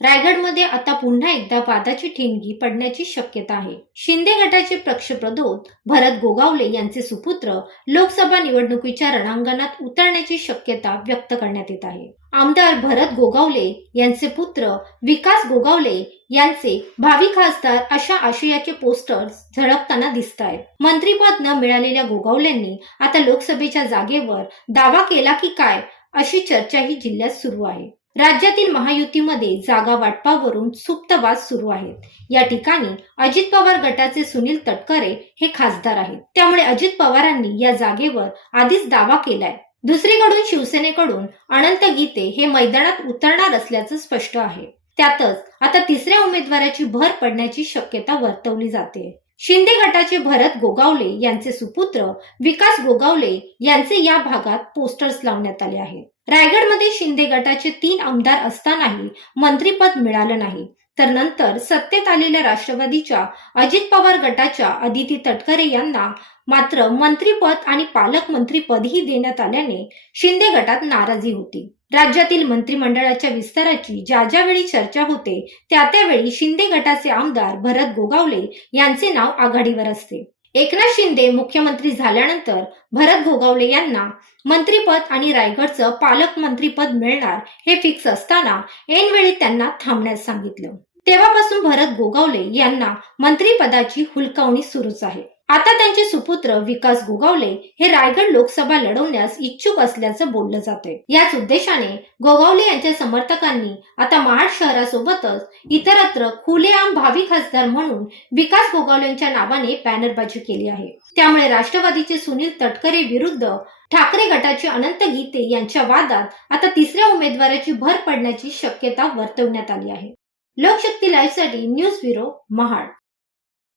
रायगडमध्ये आता पुन्हा एकदा वादाची ठिणगी पडण्याची शक्यता आहे. शिंदे गटाचे पक्षप्रदोत भरत गोगावले यांचे सुपुत्र लोकसभा निवडणुकीच्या रणांगणात उतरण्याची शक्यता व्यक्त करण्यात येत आहे. आमदार भरत गोगावले यांचे पुत्र विकास गोगावले यांचे भावी खासदार अशा आशयाचे पोस्टर्स झळकताना दिसत आहेत. मंत्रीपद न मिळालेल्या गोगावलेंनी आता लोकसभेच्या जागेवर दावा केला की काय अशी चर्चाही जिल्ह्यात सुरू आहे. राज्यातील महायुतीमध्ये जागा वाटपावरून सुप्त वाद सुरू आहेत. या ठिकाणी अजित पवार गटाचे सुनील तटकरे हे खासदार आहेत. त्यामुळे अजित पवारांनी या जागेवर आधीच दावा केलाय. दुसरीकडून शिवसेनेकडून अनंत गीते हे मैदानात उतरणार असल्याचं स्पष्ट आहे. त्यातच आता तिसऱ्या उमेदवाराची भर पडण्याची शक्यता वर्तवली जाते. शिंदे गटाचे भरत गोगावले यांचे सुपुत्र विकास गोगावले यांचे या भागात पोस्टर्स लावण्यात आले आहेत. रायगडमध्ये शिंदे गटाचे तीन आमदार असतानाही मंत्रीपद मिळालं नाही. तर नंतर सत्तेत आलेल्या राष्ट्रवादीच्या अजित पवार गटाच्या अदिती तटकरे यांना मात्र मंत्रीपद आणि पालकमंत्रीपदही देण्यात आल्याने शिंदे गटात नाराजी होती. राज्यातील मंत्रिमंडळाच्या विस्ताराची ज्या ज्यावेळी चर्चा होते त्या त्यावेळी शिंदे गटाचे आमदार भरत गोगावले यांचे नाव आघाडीवर असते. एकनाथ शिंदे मुख्यमंत्री झाल्यानंतर भरत गोगावले यांना मंत्रीपद आणि रायगडचं पालकमंत्रीपद मिळणार हे फिक्स असताना ऐनवेळी त्यांना थांबण्यास सांगितलं. तेव्हापासून भरत गोगावले यांना मंत्रीपदाची हुलकावणी सुरूच आहे. आता त्यांचे सुपुत्र विकास गोगावले हे रायगड लोकसभा लढवण्यास इच्छुक असल्याचं बोललं जातंय. याच उद्देशाने गोगावले यांच्या समर्थकांनी आता महाड शहरासोबतच इतरत्र खुलेआम भावी खासदार म्हणून विकास गोगावलेंच्या नावाने बॅनरबाजी केली आहे. त्यामुळे राष्ट्रवादीचे सुनील तटकरे विरुद्ध ठाकरे गटाचे अनंत गीते यांच्या वादात आता तिसऱ्या उमेदवाराची भर पडण्याची शक्यता वर्तवण्यात आली आहे. लोकशक्ती लाईव्हसाठी न्यूज ब्युरो महाड.